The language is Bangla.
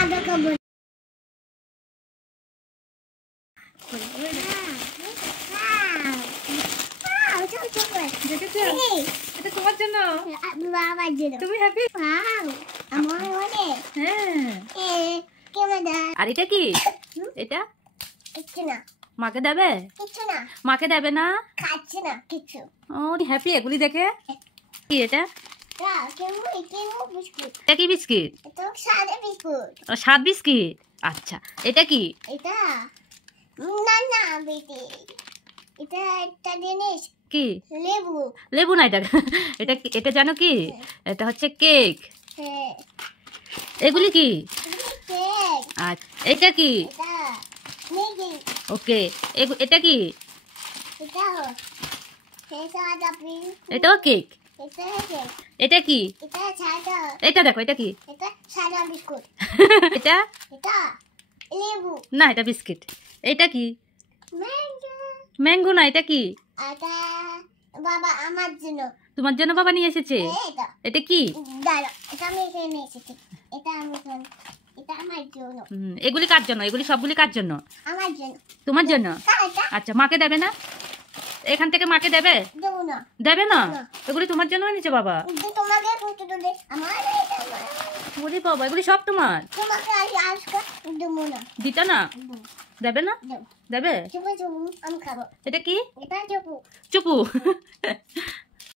আগে খাবো এটা তোমার জন্য। বাবার জন্য। তুমি হ্যাপি? আমার অনেক। হ্যাঁ। কেমন? আর এটা কি? এটা কিচ্ছু না। মাকে দেবে? কিচ্ছু না। মাকে দেবে না? খাচ্ছি না কিছু। ও হ্যাপি এগুলি দেখে। কি এটা? বিস্কুট। এটা কি বিস্কিট? এটা সাদা বিস্কুট। স্বাদ বিস্কিট। আচ্ছা এটা কি? এটা না না বেটি, এটা একটা জিনিস। কি? লেবু। লেবু না এটা। এটা এটা জানো কি? এটা হচ্ছে কেক। হ্যাঁ। এগুলি কি? কেক। আচ্ছা এটা কি? এটা ম্যাগি। ওকে এটা কি? এটা সাদা বিস্কুট। এটাও কেক। এটা কেক। এটা কি? এটা সাদা। এটা দেখো এটা কি? এটা সাদা বিস্কুট। এটা এটা লেবু। না এটা বিস্কিট। এটা কি? ম্যাঙ্গো। ম্যাঙ্গো না এটা কি? এটা বাবা আমার জন্য। তোমার জন্য বাবা নিয়ে এসেছে। এটা এটা কি? দাঁড়া, এটা আমি এখানে এসেছি। এটা আমার জন্য। এগুলি কার জন্য? এগুলি সবগুলি কার জন্য? আমার জন্য। তোমার জন্য? এটা আচ্ছা মাকে দেবে না? এখান থেকে মাকে দেবে? দেবো না। দেবে না? না। এগুলি তোমার জন্য এনেছে বাবা। তোমাকে করতে দেবে। আমার এটা আমার। ওরে বাবা এগুলি সব তোমার। তোমাকে আজকে দেবো না। দিতা না? দেবে না? দেবো। দেবে? চুপু চুপু আমি খাবো। এটা কি? এটা চুপু। চুপু।